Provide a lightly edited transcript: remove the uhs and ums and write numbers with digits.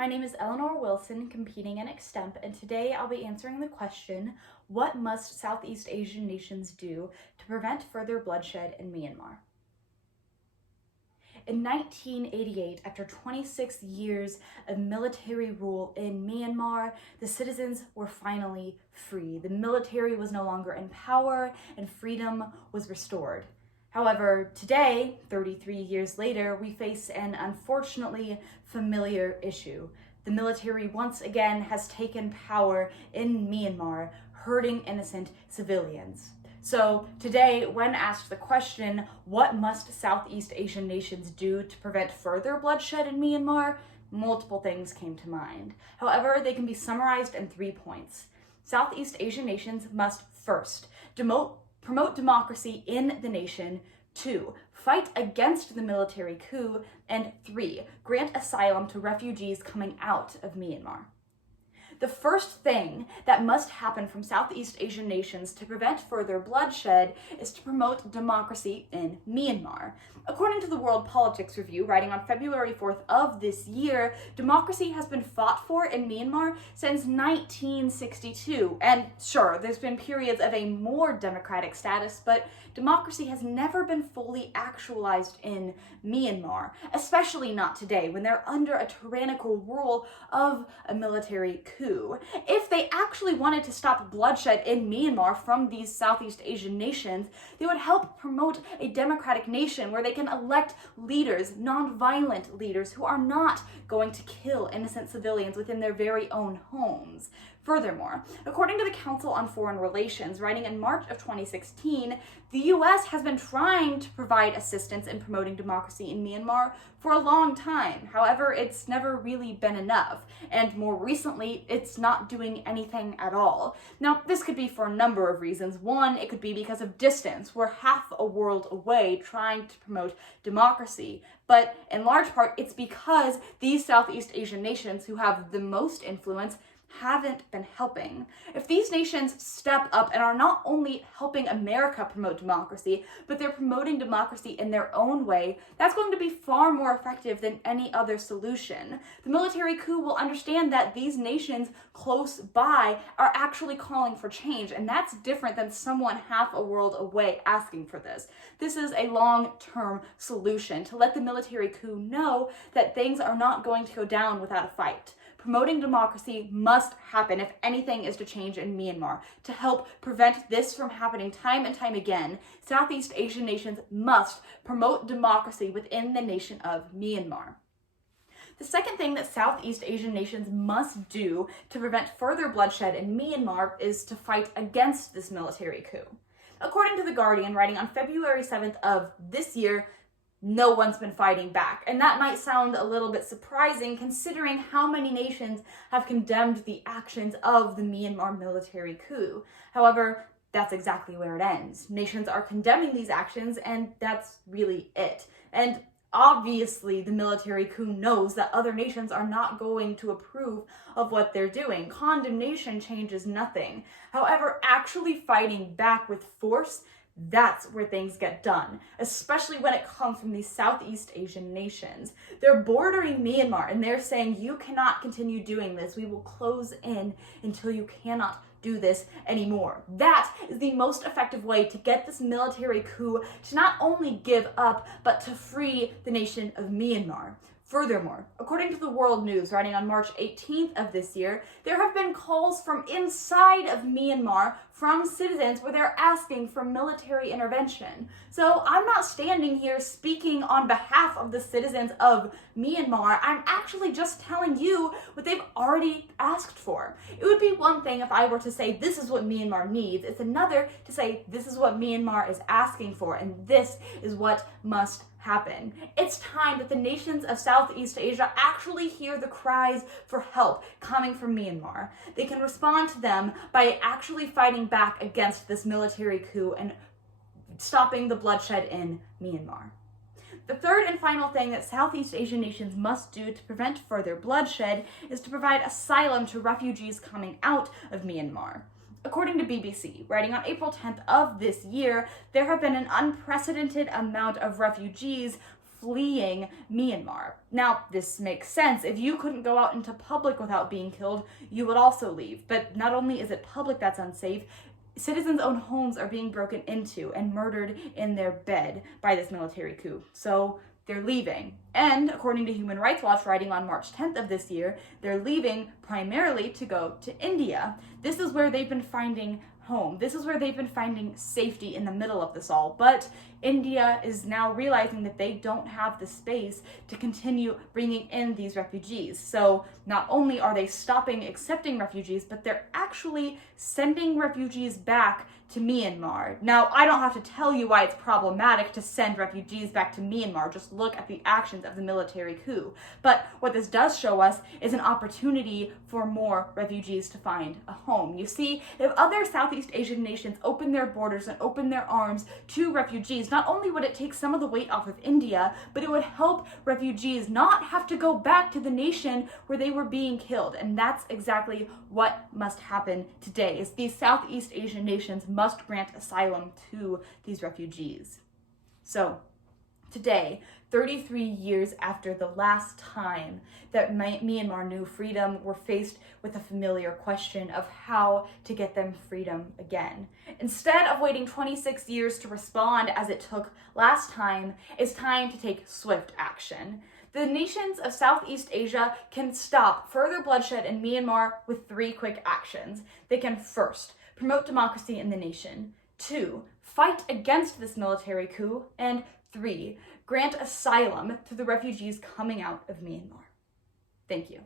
My name is Eleanor Willson, competing in EXTEMP, and today I'll be answering the question, what must Southeast Asian nations do to prevent further bloodshed in Myanmar? In 1988, after 26 years of military rule in Myanmar, the citizens were finally free. The military was no longer in power and freedom was restored. However, today, 33 years later, we face an unfortunately familiar issue. The military once again has taken power in Myanmar, hurting innocent civilians. So today, when asked the question, what must Southeast Asian nations do to prevent further bloodshed in Myanmar? Multiple things came to mind. However, they can be summarized in 3 points. Southeast Asian nations must first promote democracy in the nation, 2, fight against the military coup, and 3, grant asylum to refugees coming out of Myanmar. The first thing that must happen from Southeast Asian nations to prevent further bloodshed is to promote democracy in Myanmar. According to the World Politics Review, writing on February 4th of this year, democracy has been fought for in Myanmar since 1962. And sure, there's been periods of a more democratic status, but democracy has never been fully actualized in Myanmar, especially not today when they're under a tyrannical rule of a military coup. If they actually wanted to stop bloodshed in Myanmar from these Southeast Asian nations, they would help promote a democratic nation where they can elect leaders, non-violent leaders who are not going to kill innocent civilians within their very own homes. Furthermore, according to the Council on Foreign Relations, writing in March of 2016, the U.S. has been trying to provide assistance in promoting democracy in Myanmar for a long time. However, it's never really been enough, and more recently, it's not doing anything at all. Now, this could be for a number of reasons. One, it could be because of distance. We're half a world away trying to promote democracy, but in large part, it's because these Southeast Asian nations who have the most influence haven't been helping. If these nations step up and are not only helping America promote democracy, but they're promoting democracy in their own way, that's going to be far more effective than any other solution. The military coup will understand that these nations close by are actually calling for change, and that's different than someone half a world away asking for this. This is a long-term solution to let the military coup know that things are not going to go down without a fight. Promoting democracy must happen if anything is to change in Myanmar. To help prevent this from happening time and time again, Southeast Asian nations must promote democracy within the nation of Myanmar. The second thing that Southeast Asian nations must do to prevent further bloodshed in Myanmar is to fight against this military coup. According to The Guardian, writing on February 7th of this year, no one's been fighting back. And that might sound a little bit surprising considering how many nations have condemned the actions of the Myanmar military coup. However, that's exactly where it ends. Nations are condemning these actions, and that's really it. And obviously, the military coup knows that other nations are not going to approve of what they're doing. Condemnation changes nothing. However, actually fighting back with force, that's where things get done, especially when it comes from these Southeast Asian nations. They're bordering Myanmar and they're saying, you cannot continue doing this. We will close in until you cannot do this anymore. That is the most effective way to get this military coup to not only give up, but to free the nation of Myanmar. Furthermore, according to the World News, writing on March 18th of this year, there have been calls from inside of Myanmar from citizens where they're asking for military intervention. So I'm not standing here speaking on behalf of the citizens of Myanmar. I'm actually just telling you what they've already asked for. It would be one thing if I were to say this is what Myanmar needs. It's another to say this is what Myanmar is asking for, and this is what must happen. It's time that the nations of Southeast Asia actually hear the cries for help coming from Myanmar. They can respond to them by actually fighting back against this military coup and stopping the bloodshed in Myanmar. The third and final thing that Southeast Asian nations must do to prevent further bloodshed is to provide asylum to refugees coming out of Myanmar. According to BBC, writing on April 10th of this year, there have been an unprecedented amount of refugees fleeing Myanmar. Now, this makes sense. If you couldn't go out into public without being killed, you would also leave. But not only is it public that's unsafe, citizens' own homes are being broken into and murdered in their bed by this military coup. So they're leaving. And according to Human Rights Watch, writing on March 10th of this year, they're leaving primarily to go to India. This is where they've been finding home. This is where they've been finding safety in the middle of this all. But India is now realizing that they don't have the space to continue bringing in these refugees. So not only are they stopping accepting refugees, but they're actually sending refugees back to Myanmar. Now, I don't have to tell you why it's problematic to send refugees back to Myanmar. Just look at the actions of the military coup. But what this does show us is an opportunity for more refugees to find a home. You see, if other Southeast Asian nations open their borders and open their arms to refugees, not only would it take some of the weight off of India, but it would help refugees not have to go back to the nation where they were being killed. And that's exactly what must happen today, is these Southeast Asian nations must grant asylum to these refugees. So today, 33 years after the last time that Myanmar knew freedom, we're faced with a familiar question of how to get them freedom again. Instead of waiting 26 years to respond as it took last time, it's time to take swift action. The nations of Southeast Asia can stop further bloodshed in Myanmar with 3 quick actions. They can first promote democracy in the nation, 2, fight against this military coup, and 3, grant asylum to the refugees coming out of Myanmar. Thank you.